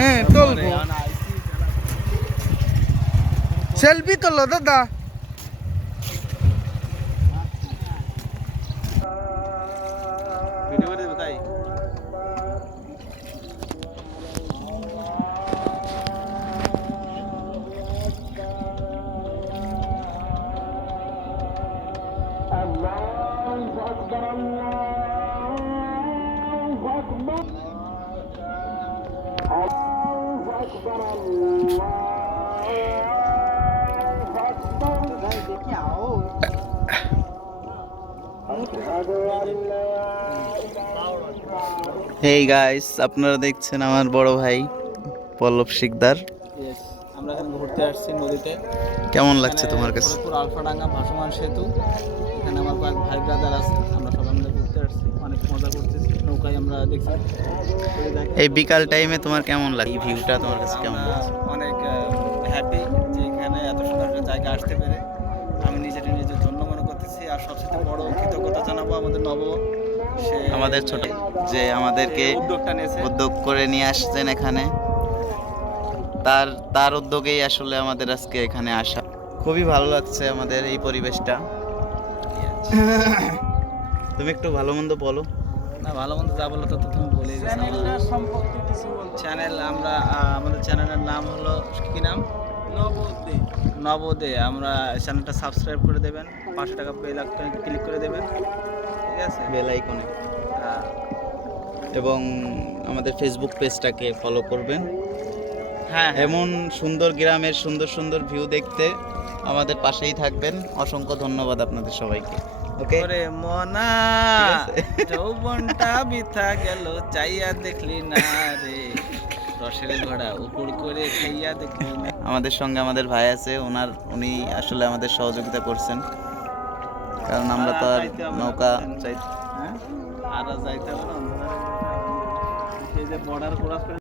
হ্যাঁ তুলবো সেলফি তোলো দাদা। ভিডিও করে দেবে হেই গাইস আপনারা দেখছেন আমার বড় ভাই পল্লব শিকদার। আমরা এখানে ঘুরতে আসছি নদীতে। কেমন লাগছে তোমার কাছে? আলফাডাঙ্গা ভাসমান সেতু। এখানে আমার কয়েক ভাই আসছি অনেক মজা করতেছি নৌকায় আমরা দেখছি। এই বিকাল টাইমে তোমার কেমন লাগে? এই ভিউটা তোমার কাছে কেমন অনেক হ্যাপি যে এখানে এত সুন্দর একটা জায়গা আসতে পেরে। আমি নিজের নিজের জন্য মনে করতেছি। আর সবচেয়ে বড় কৃতজ্ঞতা জানাব আমাদের নব। সে আমাদের ছোট যে আমাদেরকে উদ্যোগ করে নিয়ে আসছেন এখানে। তার তার উদ্যোগেই আসলে আমাদের আজকে এখানে আসা। খুবই ভালো লাগছে আমাদের এই পরিবেশটা। তুমি একটু ভালো মন্দ বলো। না ভালো মন্দ যা বলো তো তো তুমি বলে চ্যানেলটা সম্পর্কে কিছু চ্যানেল আমরা আমাদের চ্যানেলের নাম হলো কি নাম? নবোদে। নবোদে আমরা চ্যানেলটা সাবস্ক্রাইব করে দেবেন পাঁচশো টাকা বেল আইকনে ক্লিক করে দেবেন ঠিক আছে? বেল আইকনে এবং আমাদের ফেসবুক পেজটাকে ফলো করবেন। হ্যাঁ হ্যাঁ। এমন সুন্দর গ্রামের সুন্দর সুন্দর ভিউ দেখতে আমাদের পাশেই থাকবেন। অসংখ্য ধন্যবাদ আপনাদের সবাইকে। ওরে মনা যৌবনটা বিথা গেল চাইয়া দেখলি না রে। রসের ঘোড়া উপর করে খাইয়া দেখলি না। আমাদের সঙ্গে আমাদের ভাই আছে ওনার উনি আসলে আমাদের সহযোগিতা করছেন। কারণ আমরা তো আর নৌকা চাই হ্যাঁ? আর যাইতে। সেই যে বর্ডার ক্রস করে